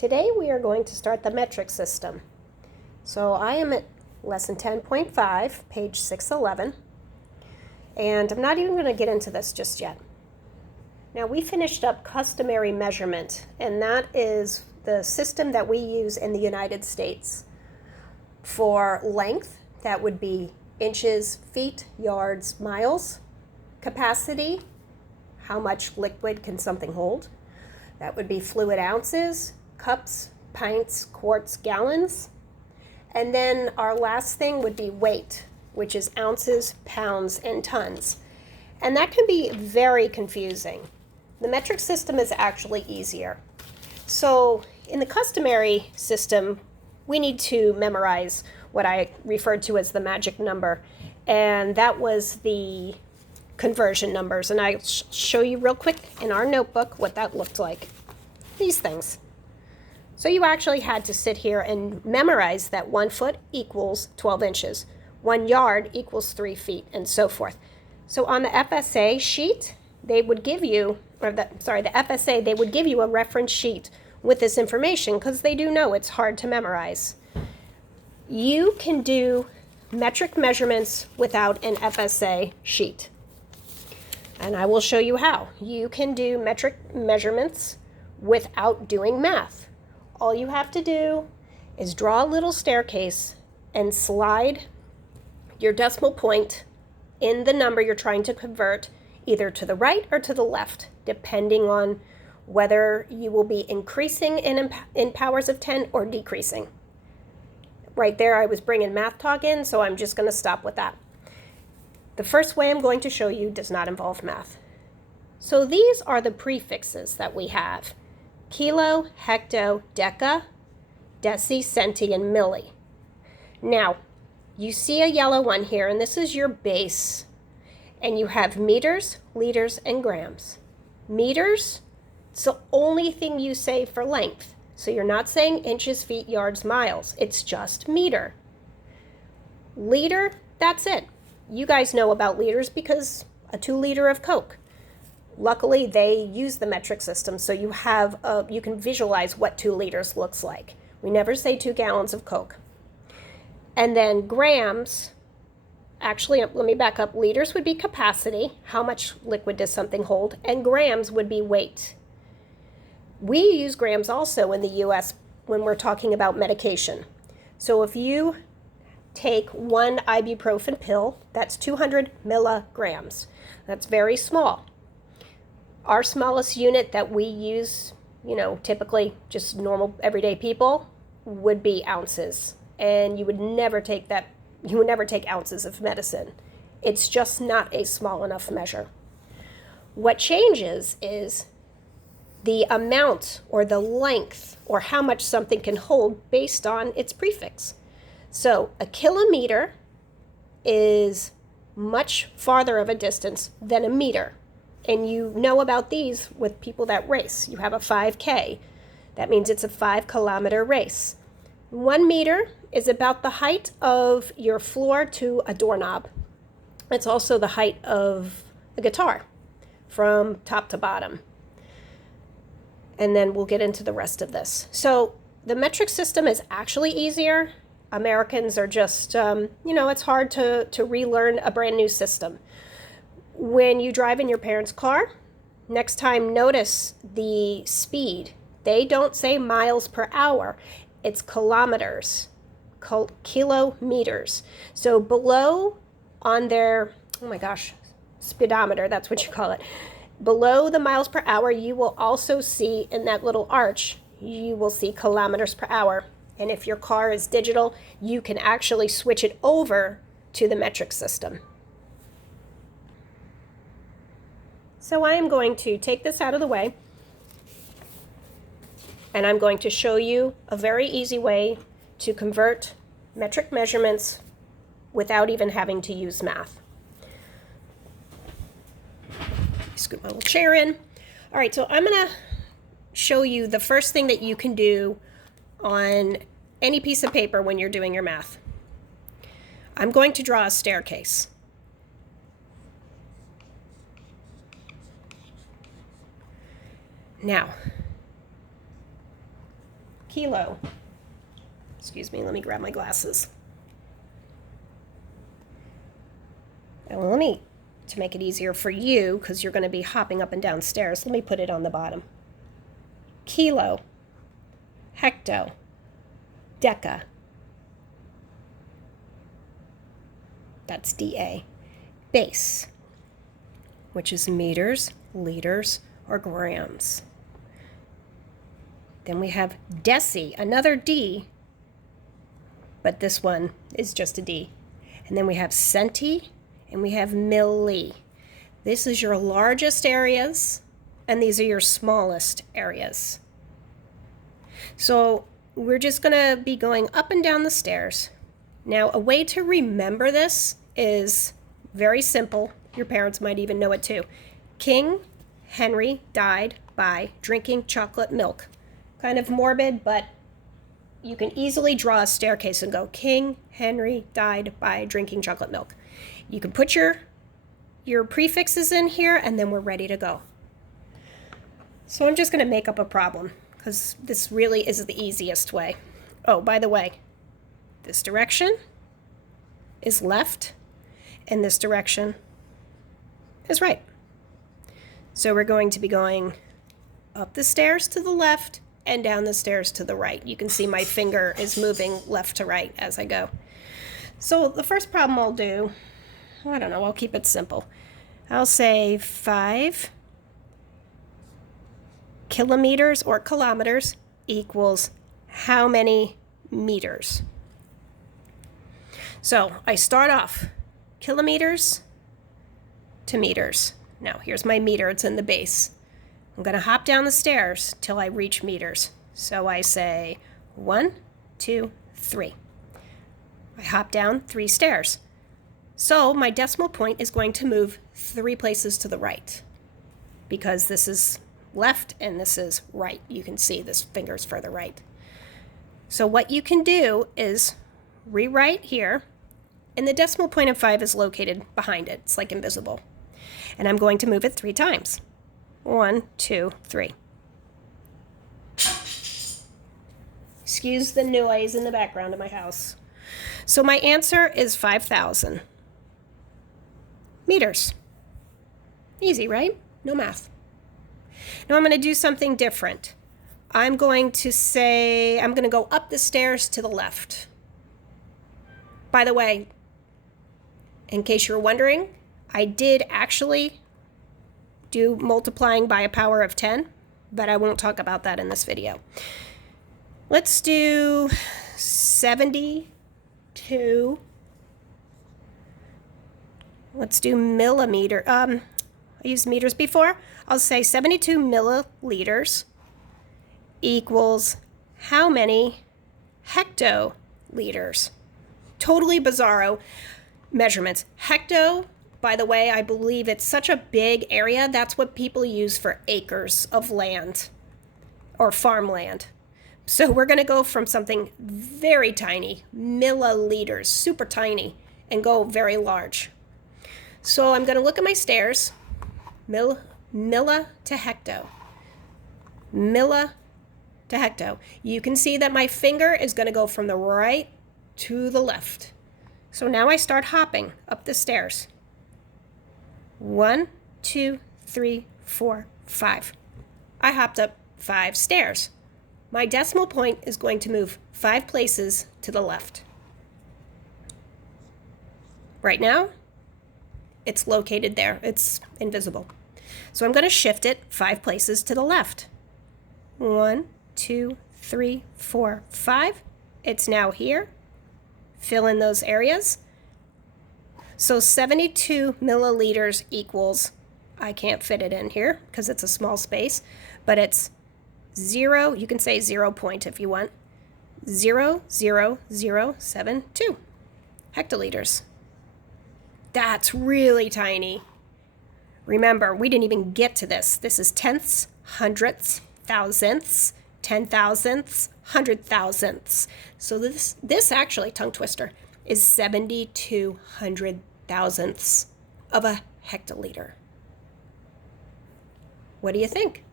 Today we are going to start the metric system. So I am at lesson 10.5, page 611, and I'm not even going to get into this just yet. Now we finished up customary measurement, and that is the system that we use in the United States. For length, that would be inches, feet, yards, miles. Capacity, how much liquid can something hold? That would be fluid ounces, cups, pints, quarts, gallons. And then our last thing would be weight, which is ounces, pounds, and tons. And that can be very confusing. The metric system is actually easier. So in the customary system, we need to memorize what I referred to as the magic number. And that was the conversion numbers. And I'll show you real quick in our notebook what that looked like. These things. So you actually had to sit here and memorize that 1 foot equals 12 inches, 1 yard equals 3 feet, and so forth. So on the FSA sheet, they would give you, the FSA, they would give you a reference sheet with this information because they do know it's hard to memorize. You can do metric measurements without an FSA sheet. And I will show you how. You can do metric measurements without doing math. All you have to do is draw a little staircase and slide your decimal point in the number you're trying to convert either to the right or to the left, depending on whether you will be increasing in powers of 10 or decreasing. Right there, I was bringing math talk in, so I'm just going to stop with that. The first way I'm going to show you does not involve math. So these are the prefixes that we have. Kilo, hecto, deca, deci, centi, and milli. Now, you see a yellow one here, and this is your base. And you have meters, liters, and grams. Meters, it's the only thing you say for length. So you're not saying inches, feet, yards, miles. It's just meter. Liter, that's it. You guys know about liters because a 2 liter of Coke. Luckily, they use the metric system, so you can visualize what 2 liters looks like. We never say 2 gallons of Coke. And then grams, actually, let me back up. Liters would be capacity, how much liquid does something hold, and grams would be weight. We use grams also in the U.S. when we're talking about medication. So if you take 1 ibuprofen pill, that's 200 milligrams. That's very small. Our smallest unit that we use, typically just normal everyday people, would be ounces. And you would never take ounces of medicine. It's just not a small enough measure. What changes is the amount or the length or how much something can hold based on its prefix. So a kilometer is much farther of a distance than a meter. And you know about these with people that race. You have a 5K. That means it's a 5-kilometer race. 1 meter is about the height of your floor to a doorknob. It's also the height of a guitar from top to bottom. And then we'll get into the rest of this. So the metric system is actually easier. Americans are just, it's hard to relearn a brand new system. When you drive in your parents' car, next time notice the speed. They don't say miles per hour. It's kilometers, kilometers. So below on their, speedometer, that's what you call it. Below the miles per hour, you will also see in that little arch, you will see kilometers per hour. And if your car is digital, you can actually switch it over to the metric system. So I am going to take this out of the way, and I'm going to show you a very easy way to convert metric measurements without even having to use math. Scoot my little chair in. All right, so I'm going to show you the first thing that you can do on any piece of paper when you're doing your math. I'm going to draw a staircase. Now, kilo. Excuse me, let me grab my glasses. And to make it easier for you, because you're going to be hopping up and down stairs, let me put it on the bottom. Kilo, hecto, deca. That's DA. Base, which is meters, liters, or grams. Then we have deci, another D, but this one is just a D. And then we have centi, and we have milli. This is your largest areas, and these are your smallest areas. So we're just going to be going up and down the stairs. Now, a way to remember this is very simple. Your parents might even know it too. King Henry died by drinking chocolate milk. Kind of morbid, but you can easily draw a staircase and go, King Henry died by drinking chocolate milk. You can put your prefixes in here, and then we're ready to go. So I'm just going to make up a problem, because this really is the easiest way. Oh, by the way, this direction is left, and this direction is right. So we're going to be going up the stairs to the left and down the stairs to the right. You can see my finger is moving left to right as I go. So the first problem I'll do, I don't know, I'll keep it simple. I'll say 5 kilometers or kilometers equals how many meters? So I start off kilometers to meters. Now here's my meter, it's in the base. I'm going to hop down the stairs till I reach meters. So I say 1, 2, 3. I hop down 3 stairs. So my decimal point is going to move 3 places to the right, because this is left and this is right. You can see this finger's further right. So what you can do is rewrite here, and the decimal point of 5 is located behind it. It's like invisible. And I'm going to move it 3 times. 1, 2, 3. Excuse the noise in the background of my house. So my answer is 5,000 meters. Easy, right? No math. Now I'm going to do something different. I'm going to go up the stairs to the left. By the way, in case you're wondering, I did actually do multiplying by a power of 10, but I won't talk about that in this video. Let's do 72. Let's do millimeter. I used meters before. I'll say 72 milliliters equals how many hectoliters? Totally bizarro measurements. Hecto, by the way, I believe it's such a big area. That's what people use for acres of land or farmland. So we're going to go from something very tiny, milliliters, super tiny, and go very large. So I'm going to look at my stairs, milla to hecto, milla to hecto. You can see that my finger is going to go from the right to the left. So now I start hopping up the stairs. 1, 2, 3, 4, 5. I hopped up 5 stairs. My decimal point is going to move 5 places to the left. Right now, it's located there. It's invisible. So I'm going to shift it 5 places to the left. 1, 2, 3, 4, 5. It's now here. Fill in those areas. So 72 milliliters equals, I can't fit it in here because it's a small space, but it's 0, you can say 0 point if you want, 0.00072 hectoliters. That's really tiny. Remember, we didn't even get to this. This is tenths, hundredths, thousandths, 10,000ths, 100,000ths. So this actually, tongue twister, is 7,200 thousandths of a hectoliter. What do you think?